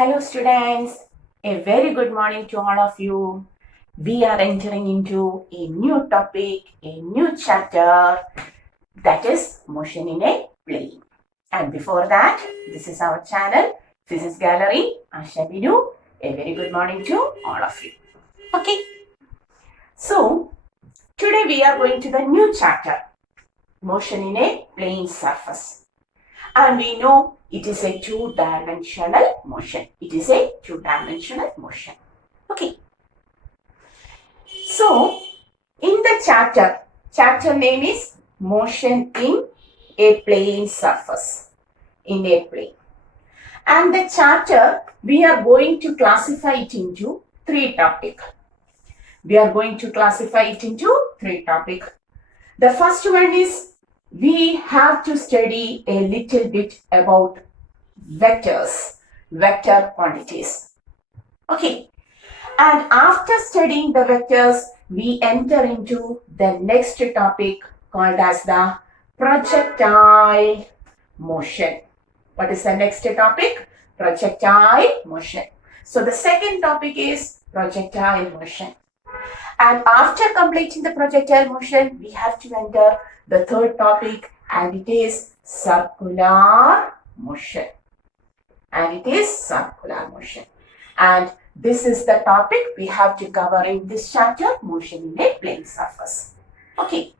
Hello, students. A very good morning to all of you. We are entering into a new topic, a new chapter that is motion in a plane. And before that, this is our channel, Physics Gallery. Asha Bidu. A very good morning to all of you. Okay. So, today we are going to the new chapter, motion in a plane surface. And we know it is a two-dimensional motion. It is a two-dimensional motion. Okay. So, in the chapter name is motion in a plane surface. In a plane. And the chapter, we are going to classify it into three topics. We are going to classify it into three topics. The first one is we have to study a little bit about vectors, vector quantities. Okay. And after studying the vectors, we enter into the next topic called as the projectile motion. What is the next topic? Projectile motion. So the second topic is projectile motion. And after completing the projectile motion, we have to enter the third topic, and it is circular motion. And this is the topic we have to cover in this chapter, motion in a plane surface. Okay.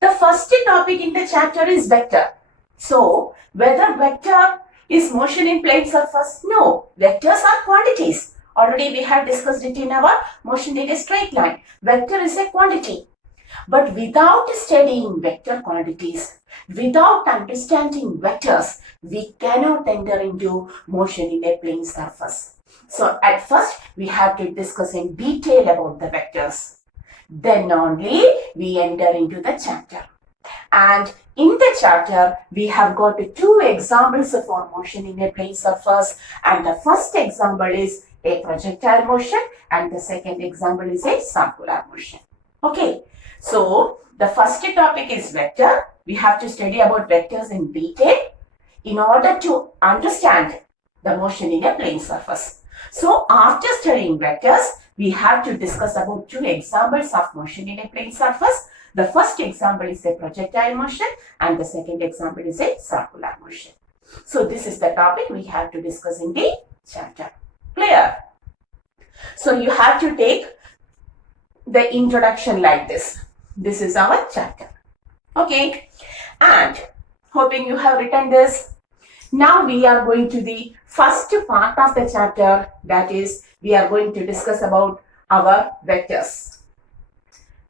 The first topic in the chapter is vector. So, whether vector is motion in plane surface? No. Vectors are quantities. Already we have discussed it in our motion in a straight line. Vector is a quantity. But without studying vector quantities, without understanding vectors, we cannot enter into motion in a plane surface. So at first, we have to discuss in detail about the vectors. Then only we enter into the chapter. And in the chapter, we have got two examples of motion in a plane surface. And the first example is a projectile motion, and the second example is a circular motion. Okay. So, the first topic is vector. We have to study about vectors in detail in order to understand the motion in a plane surface. So, after studying vectors, we have to discuss about two examples of motion in a plane surface. The first example is a projectile motion, and the second example is a circular motion. So, this is the topic we have to discuss in the chapter. Clear? So, you have to take the introduction like this. This is our chapter. Okay. And hoping you have written this. Now we are going to the first part of the chapter, that is, we are going to discuss about our vectors.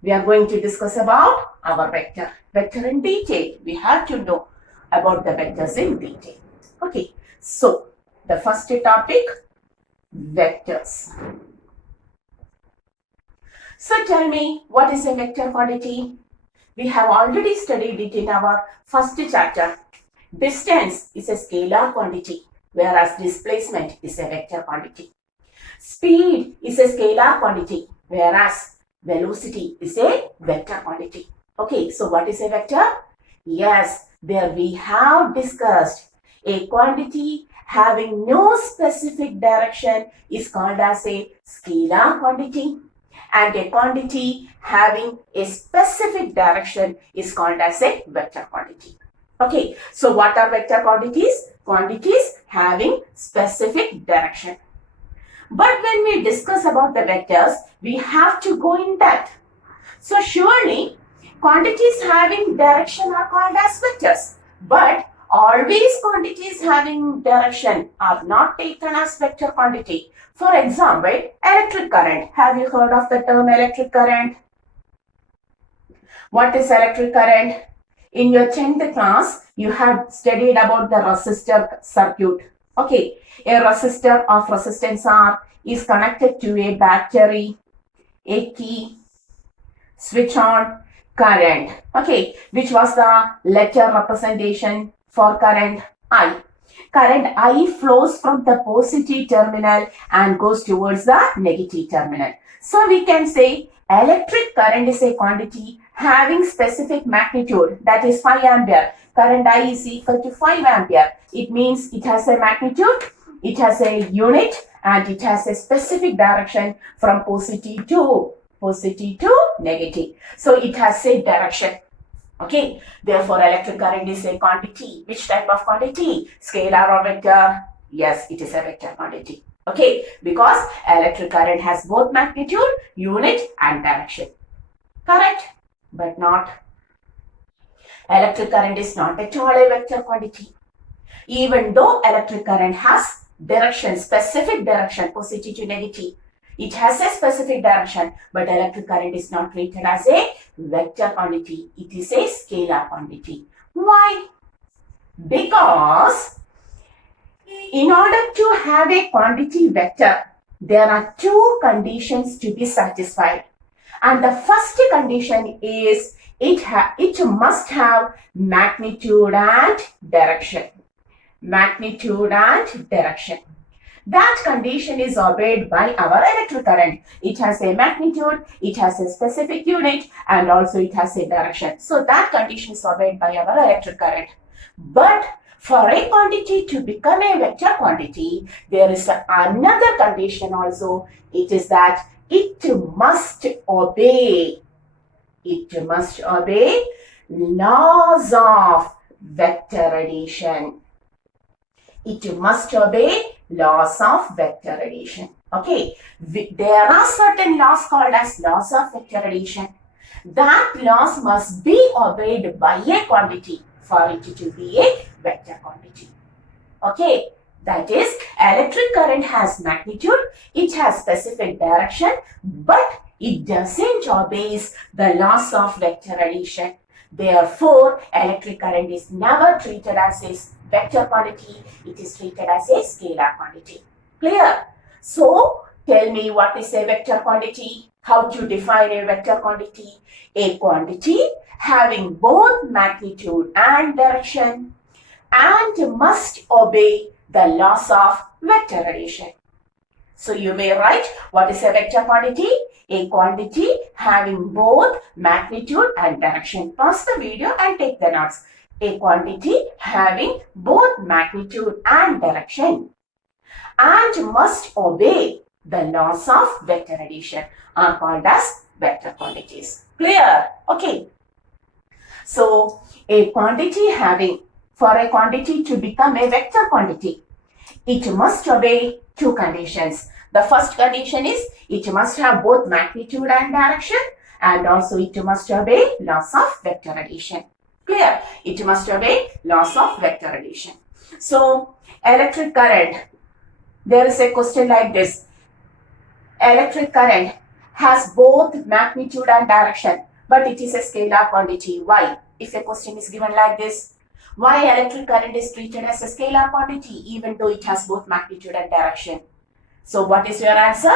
We are going to discuss about our vector. Vector in detail. We have to know about the vectors in detail. Okay. So, the first topic, vectors. So tell me, what is a vector quantity? We have already studied it in our first chapter. Distance is a scalar quantity, whereas displacement is a vector quantity. Speed is a scalar quantity, whereas velocity is a vector quantity. Okay, so what is a vector? Yes, there we have discussed a quantity having no specific direction is called as a scalar quantity. And a quantity having a specific direction is called as a vector quantity. Okay, so what are vector quantities? Quantities having specific direction. But when we discuss about the vectors, we have to go in depth. So surely, quantities having direction are called as vectors. But always quantities having direction are not taken as vector quantity. For example, electric current. Have you heard of the term electric current? What is electric current? In your 10th class, you have studied about the resistor circuit. Okay, a resistor of resistance R is connected to a battery, a key, switch on, current. Okay, which was the letter representation for current? I. Current I flows from the positive terminal and goes towards the negative terminal. So we can say electric current is a quantity having specific magnitude, that is 5 ampere. Current I is equal to 5 ampere. It means it has a magnitude It has a unit and it has a specific direction from positive to negative. So it has a direction. Okay, therefore electric current is a quantity. Which type of quantity? Scalar or vector? Yes, it is a vector quantity. Okay, because electric current has both magnitude, unit and direction. Correct? But not. Electric current is not at all a vector quantity. Even though electric current has direction, specific direction, positive to negative, it has a specific direction, but electric current is not treated as a vector quantity. It is a scalar quantity. Why? Because in order to have a quantity vector, there are two conditions to be satisfied. And the first condition is it must have magnitude and direction. Magnitude and direction. That condition is obeyed by our electric current. It has a magnitude, it has a specific unit, and also it has a direction. So that condition is obeyed by our electric current. But for a quantity to become a vector quantity, there is another condition also. It is that it must obey laws of vector addition. It must obey laws of vector addition. Okay, there are certain laws called as laws of vector addition. That laws must be obeyed by a quantity for it to be a vector quantity. Okay, that is, electric current has magnitude, it has specific direction, but it doesn't obey the laws of vector addition. Therefore, electric current is never treated as a vector quantity, it is treated as a scalar quantity. Clear? So, tell me what is a vector quantity? How to define a vector quantity? A quantity having both magnitude and direction and must obey the laws of vector addition. So, you may write what is a vector quantity? A quantity having both magnitude and direction. Pause the video and take the notes. A quantity having both magnitude and direction and must obey the laws of vector addition are called as vector quantities. Clear? Okay. So, a quantity having, for a quantity to become a vector quantity, it must obey two conditions. The first condition is it must have both magnitude and direction, and also it must obey laws of vector addition. Clear? It must obey laws of vector addition. So, electric current, there is a question like this. Electric current has both magnitude and direction, but it is a scalar quantity. Why? If a question is given like this, why electric current is treated as a scalar quantity even though it has both magnitude and direction? So, what is your answer?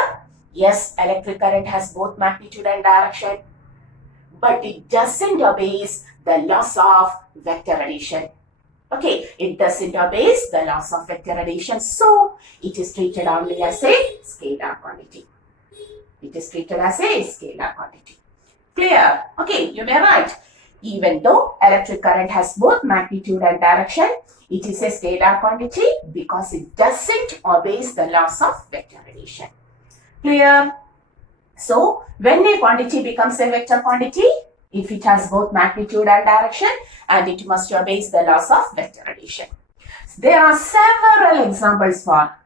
Yes, electric current has both magnitude and direction, but it doesn't obey the laws of vector addition. Okay, it doesn't obey the laws of vector addition, so it is treated only as a scalar quantity. It is treated as a scalar quantity. Clear? Okay, you may write, even though electric current has both magnitude and direction, it is a scalar quantity because it doesn't obey the laws of vector addition. Clear? So, when a quantity becomes a vector quantity, if it has both magnitude and direction, and it must obey the laws of vector addition. There are several examples for,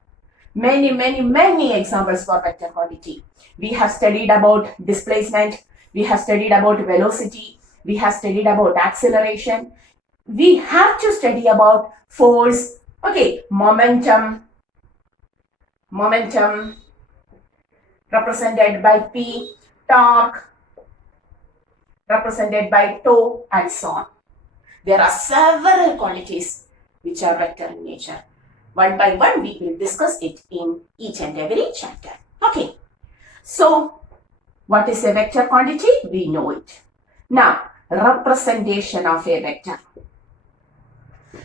many examples for vector quantity. We have studied about displacement, we have studied about velocity, we have studied about acceleration, we have to study about force, okay, momentum represented by P, torque represented by tau, and so on. There are several quantities which are vector in nature. One by one we will discuss it in each and every chapter. Okay. So, what is a vector quantity? We know it. Now, representation of a vector.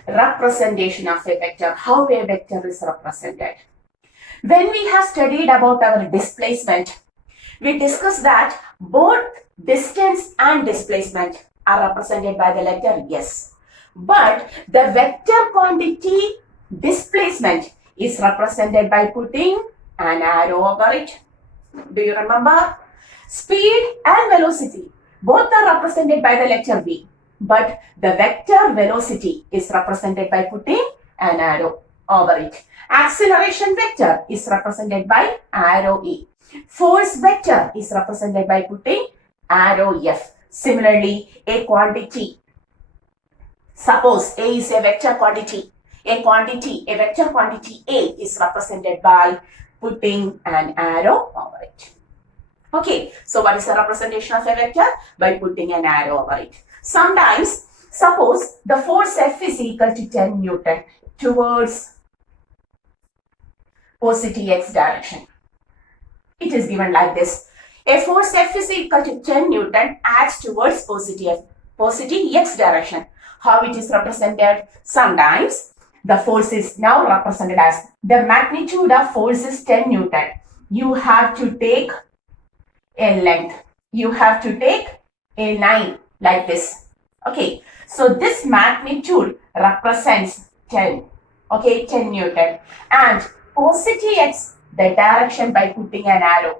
Representation of a vector. How a vector is represented. When we have studied about our displacement, we discussed that both distance and displacement are represented by the letter S. But the vector quantity displacement is represented by putting an arrow over it. Do you remember? Speed and velocity both are represented by the letter V, but the vector velocity is represented by putting an arrow over it. Acceleration vector is represented by arrow E. Force vector is represented by putting arrow F. Similarly, a quantity. Suppose A is a vector quantity. A vector quantity A is represented by putting an arrow over it. Okay, so what is the representation of a vector? By putting an arrow over it. Sometimes, suppose the force F is equal to 10 Newton towards positive x direction. It is given like this. A force F is equal to 10 Newton acts towards positive x direction. How it is represented? Sometimes the force is now represented as the magnitude of force is 10 Newton. You have to take a length. You have to take a line like this. Okay. So this magnitude represents 10. Okay, 10 Newton. And positive x, the direction by putting an arrow.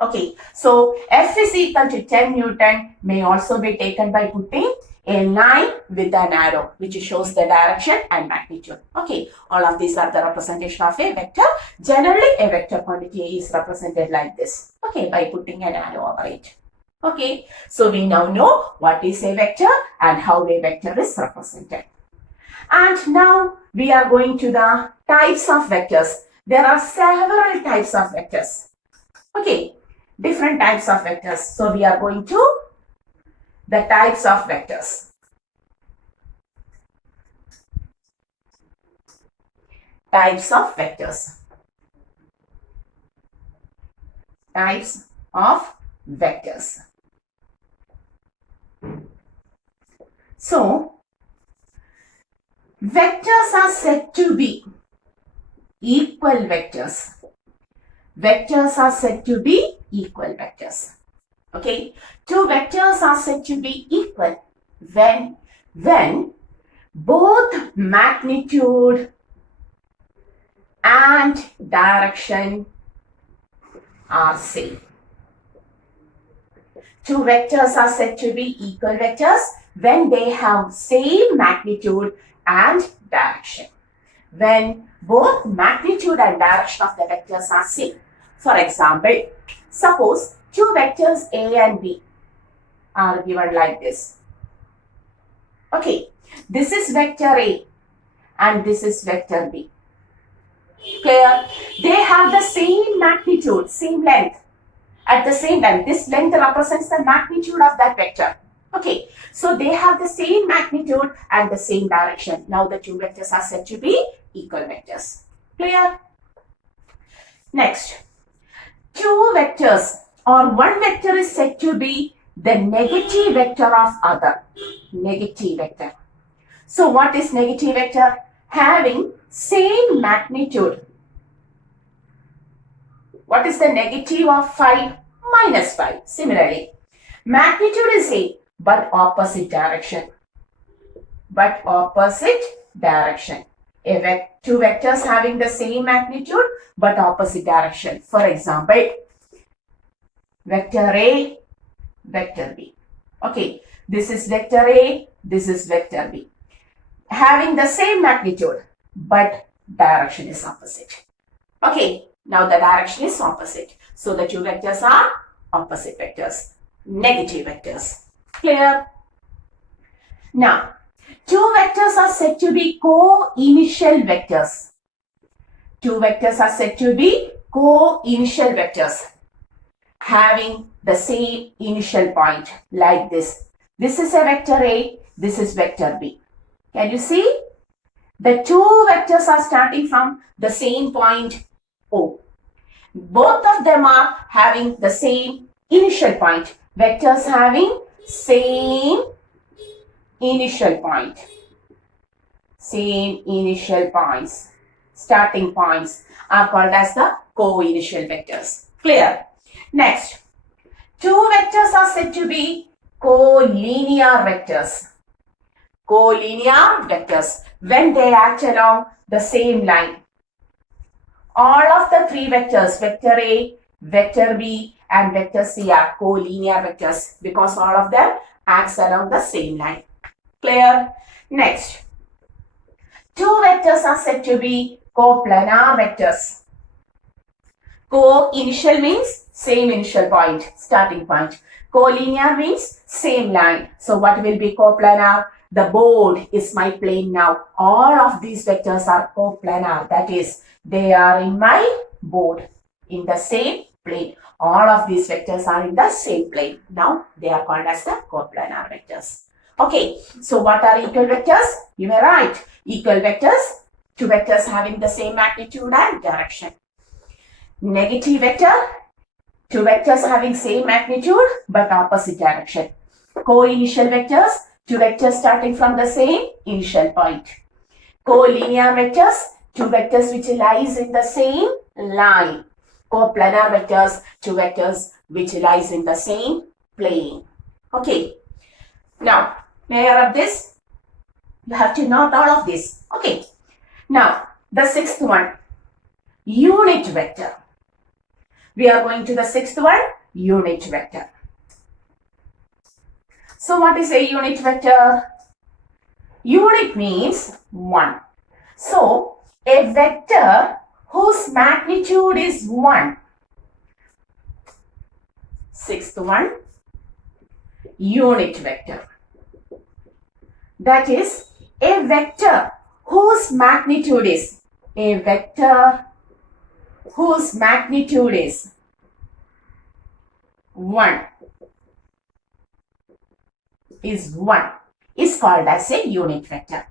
Okay, so F is equal to 10 Newton may also be taken by putting a line with an arrow which shows the direction and magnitude. Okay, all of these are the representation of a vector. Generally, a vector quantity is represented like this. Okay, by putting an arrow over it. Okay, so we now know what is a vector and how a vector is represented. And now we are going to the types of vectors. There are several types of vectors. Okay, different types of vectors. So we are going to the types of vectors. Types of vectors. Types of vectors. So, vectors are said to be equal vectors. Vectors are said to be equal vectors. Okay, two vectors are said to be equal when both magnitude and direction are same. Two vectors are said to be equal vectors when they have same magnitude and direction. When both magnitude and direction of the vectors are same. For example, suppose two vectors A and B are given like this. Okay, this is vector A and this is vector B. Clear? They have the same magnitude, same length. At the same time, this length represents the magnitude of that vector. Okay, so they have the same magnitude and the same direction. Now the two vectors are said to be equal vectors. Clear? Next, two vectors or one vector is said to be the negative vector of other. Negative vector. So what is negative vector? Having same magnitude. What is the negative of 5? Minus 5. Similarly, magnitude is same but opposite direction. But opposite direction. Two vectors having the same magnitude but opposite direction. For example, vector A, vector B. Okay, this is vector A, this is vector B. Having the same magnitude but direction is opposite. Okay, now the direction is opposite. So the two vectors are opposite vectors, negative vectors. Clear? Now, two vectors are said to be co-initial vectors. Two vectors are said to be co-initial vectors having the same initial point like this. This is a vector A, this is vector B. Can you see? The two vectors are starting from the same point O. Both of them are having the same initial point. Vectors having same initial point. Same initial points. Starting points are called as the co-initial vectors. Clear? Next, two vectors are said to be collinear vectors. Collinear vectors. when they act along the same line. All of the three vectors, vector A, vector B, and vector C are collinear vectors because all of them acts along the same line. Clear? Next, two vectors are said to be coplanar vectors. Co-initial means same initial point, starting point. Collinear means same line. So what will be coplanar? The board is my plane now. All of these vectors are coplanar. That is, they are in my board in the same plane. All of these vectors are in the same plane. Now they are called as the coplanar vectors. Okay, so what are equal vectors? You may write equal vectors, two vectors having the same magnitude and direction. Negative vector, two vectors having same magnitude but opposite direction. Co-initial vectors, two vectors starting from the same initial point. Collinear vectors, two vectors which lies in the same line. Coplanar vectors, two vectors which lies in the same plane. Okay. Now, may I rub this? You have to note all of this. Okay. Now, the sixth one, unit vector. We are going to the sixth one, unit vector. So what is a unit vector? Unit means 1. So a vector whose magnitude is 1. Sixth one, unit vector. That is a vector whose magnitude is, a vector whose magnitude is 1 is called as a unit vector.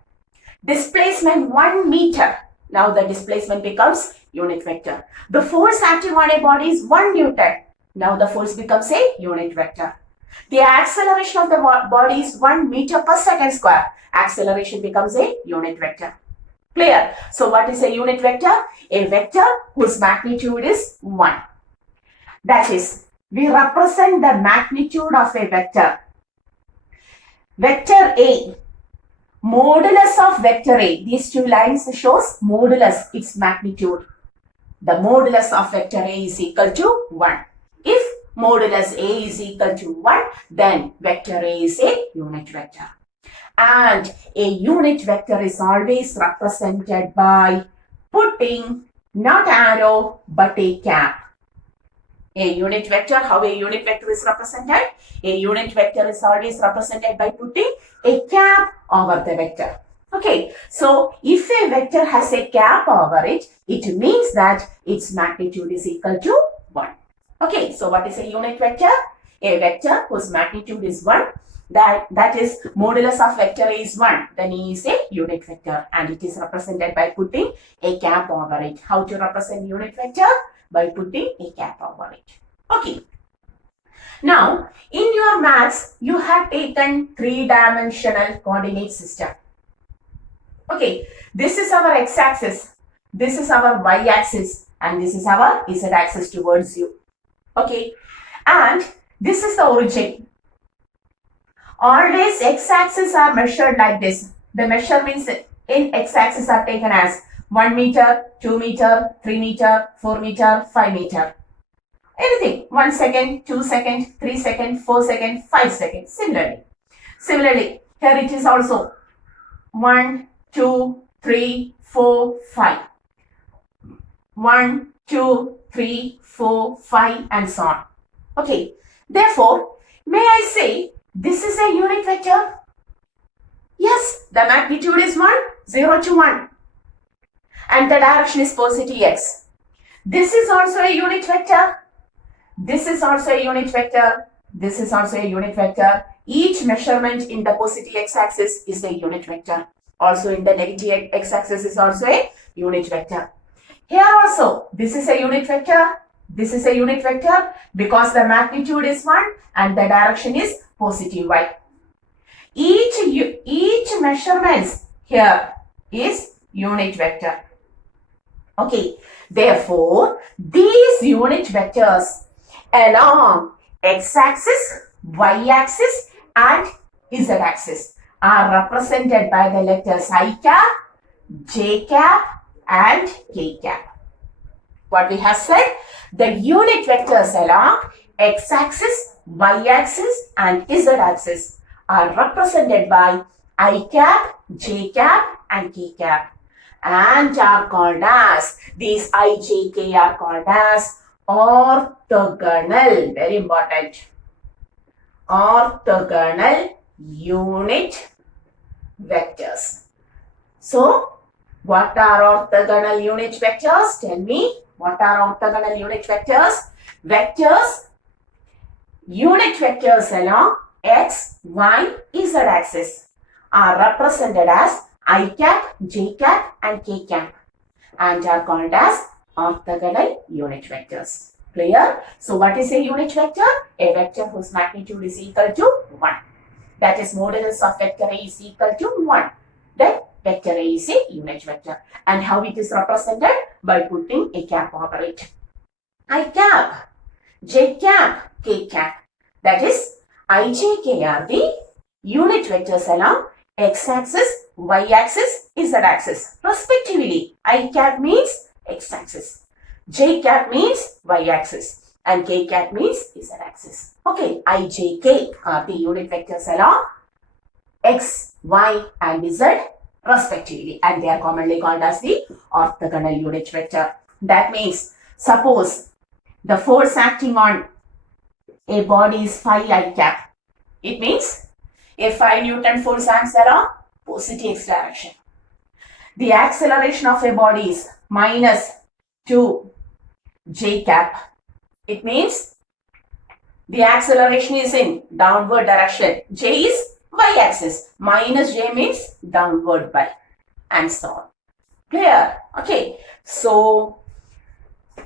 Displacement 1 meter. Now the displacement becomes unit vector. The force acting on a body is 1 Newton. Now the force becomes a unit vector. The acceleration of the body is 1 meter per second square. Acceleration becomes a unit vector. Clear? So what is a unit vector? A vector whose magnitude is 1. That is, we represent the magnitude of a vector. Vector A, modulus of vector A. These two lines shows modulus, its magnitude. The modulus of vector A is equal to 1. If modulus A is equal to 1, then vector A is a unit vector. And a unit vector is always represented by putting not arrow but a cap. A unit vector, how a unit vector is represented? A unit vector is always represented by putting a cap over the vector. Okay, so if a vector has a cap over it, it means that its magnitude is equal to 1. Okay, so what is a unit vector? A vector whose magnitude is 1. That is, modulus of vector A is 1. Then E is a unit vector and it is represented by putting a cap over it. How to represent unit vector? By putting a cap over it. Okay. Now, in your maths, you have taken 3-dimensional coordinate system. Okay, this is our x-axis, this is our y-axis, and this is our z-axis towards you. Okay, and this is the origin. Always x-axis are measured like this. The measurements in x-axis are taken as 1 meter, 2 meter, 3 meter, 4 meter, 5 meter. Anything, 1 second, 2 second, 3 second, 4 second, 5 second. Similarly, here it is also 1, 2, 3, 4, 5. 1, 2, 3, 4, 5 and so on. Okay, therefore, may I say this is a unit vector? Yes, the magnitude is 1, 0 to 1. And the direction is positive x. This is also a unit vector. This is also a unit vector. This is also a unit vector. Each measurement in the positive x-axis is a unit vector. Also in the negative x-axis is also a unit vector. Here also, this is a unit vector. This is a unit vector because the magnitude is 1 and the direction is positive y. Each measurements here is unit vector. Okay, therefore, these unit vectors along x-axis, y-axis and z-axis are represented by the letters I cap j cap and k cap. What we have said, the unit vectors along x-axis, y-axis and z-axis are represented by I cap, j cap and k cap and are called as, these I, j, k are called as orthogonal, very important, orthogonal unit vectors. So, what are orthogonal unit vectors? Tell me, what are orthogonal unit vectors? Vectors, unit vectors along x, y, z axis are represented as I cap, j cap and k cap and are called as orthogonal unit vectors. Clear? So what is a unit vector? A vector whose magnitude is equal to 1. That is, modulus of vector A is equal to 1. Then vector A is a unit vector. And how it is represented? By putting a cap over it. I cap, j cap, k cap. That is, I, j, k are the unit vectors along x-axis, y-axis, z-axis respectively. I cap means x-axis, j cap means y-axis and k cap means z-axis. Okay, I, j, k are the unit vectors along x, y and z respectively and they are commonly called as the orthogonal unit vector. That means, suppose the force acting on a body is phi I cap. It means a 5 Newton force acts along positive x direction. The acceleration of a body is minus 2 j cap. It means the acceleration is in downward direction. J is y-axis. Minus j means downward by and so on. Clear? Okay. So,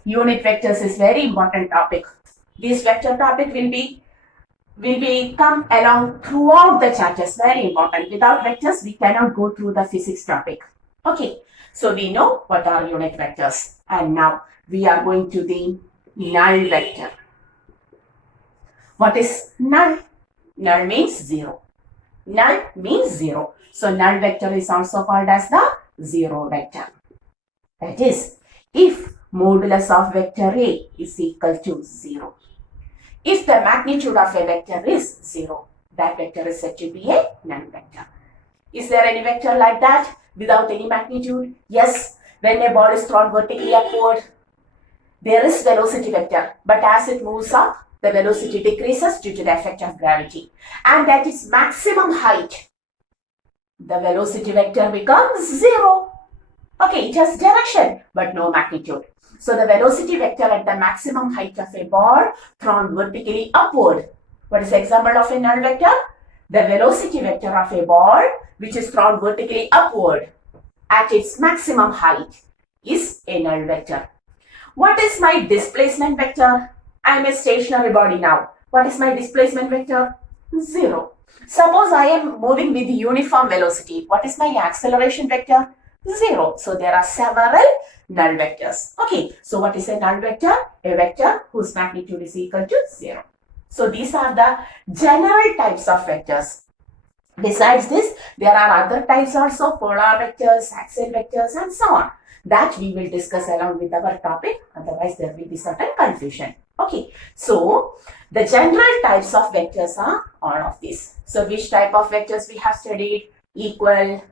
unit vectors is very important topic. This vector topic will be come along throughout the chapters. Very important. Without vectors, we cannot go through the physics topic. Okay. So, we know what are unit vectors. And now, we are going to the null vector. What is null? Null means 0. Null means 0. So, null vector is also called as the 0 vector. That is, if modulus of vector A is equal to 0. If the magnitude of a vector is 0, that vector is said to be a null vector. Is there any vector like that without any magnitude? Yes. When a ball is thrown vertically upward, there is velocity vector, but as it moves up, the velocity decreases due to the effect of gravity. And at its maximum height, the velocity vector becomes 0. Okay, it has direction, but no magnitude. So the velocity vector at the maximum height of a ball thrown vertically upward. What is the example of a null vector? The velocity vector of a ball which is thrown vertically upward at its maximum height is a null vector. What is my displacement vector? I am a stationary body now. What is my displacement vector? 0. Suppose I am moving with uniform velocity. What is my acceleration vector? 0. So there are several null vectors. Okay. So what is a null vector? A vector whose magnitude is equal to 0. So these are the general types of vectors. Besides this, there are other types also, polar vectors, axial vectors and so on. That we will discuss along with our topic. Otherwise, there will be certain confusion. Okay. So, the general types of vectors are all of these. So, which type of vectors we have studied? Equal,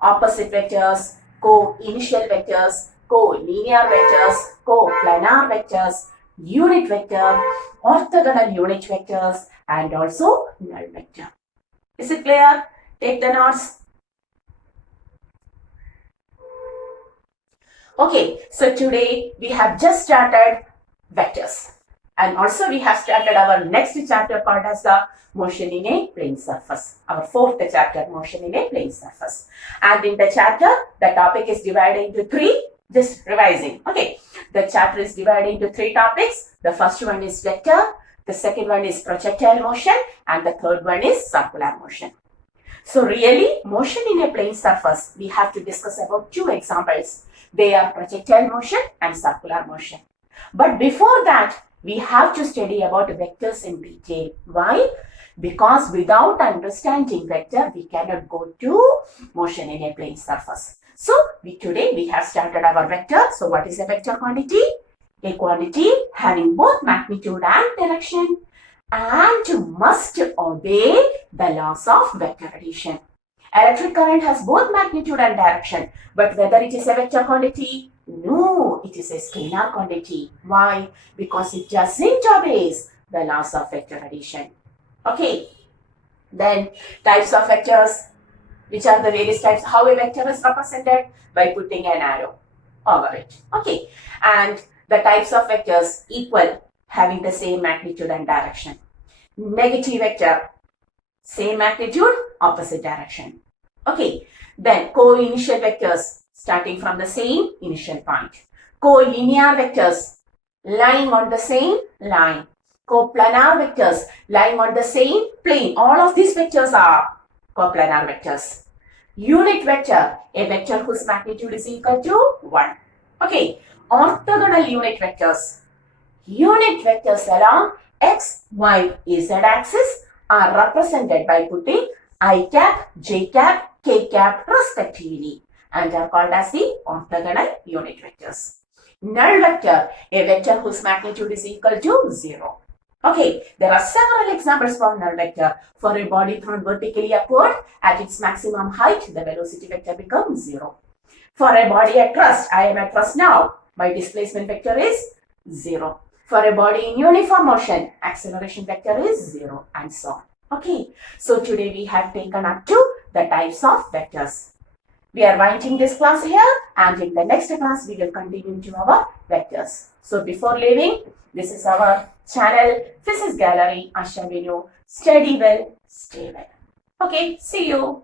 opposite vectors, co-initial vectors, co-linear vectors, co-planar vectors, unit vector, orthogonal unit vectors and also null vector. Is it clear? Take the notes. Okay, so today we have just started vectors and also we have started our next chapter called as the motion in a plane surface. Our fourth chapter, motion in a plane surface. And in the chapter, the topic is divided into 3, just revising. Okay, the chapter is divided into 3 topics. The first one is vector, the second one is projectile motion and the third one is circular motion. So really, motion in a plane surface, we have to discuss about 2 examples. They are projectile motion and circular motion. But before that, we have to study about vectors in detail. Why? Because without understanding vector, we cannot go to motion in a plane surface. So today we have started our vector. So what is a vector quantity? A quantity having both magnitude and direction and must obey the laws of vector addition. Electric current has both magnitude and direction, but whether it is a vector quantity? No, it is a scalar quantity. Why? Because it doesn't obey the laws of vector addition. Okay, then types of vectors. Which are the various types? How a vector is represented? By putting an arrow over it. Okay, and the types of vectors equal, having the same magnitude and direction. Negative vector, same magnitude, opposite direction. Okay, then co-initial vectors starting from the same initial point. Co-linear vectors lying on the same line. Coplanar vectors lying on the same plane. All of these vectors are coplanar vectors. Unit vector, a vector whose magnitude is equal to 1. Okay, orthogonal unit vectors. Unit vectors along x, y, z axis are represented by putting I cap, j cap, k cap respectively and are called as the orthogonal unit vectors. Null vector, a vector whose magnitude is equal to 0. Okay, there are several examples for null vector. For a body thrown vertically upward at its maximum height, the velocity vector becomes 0. For a body at rest, I am at rest now, my displacement vector is 0. For a body in uniform motion, acceleration vector is 0 and so on. Okay, so today we have taken up to the types of vectors. We are winding this class here and in the next class we will continue to our vectors. So before leaving, this is our channel Physics Gallery Asha Venu. Study well, stay well. Okay, see you.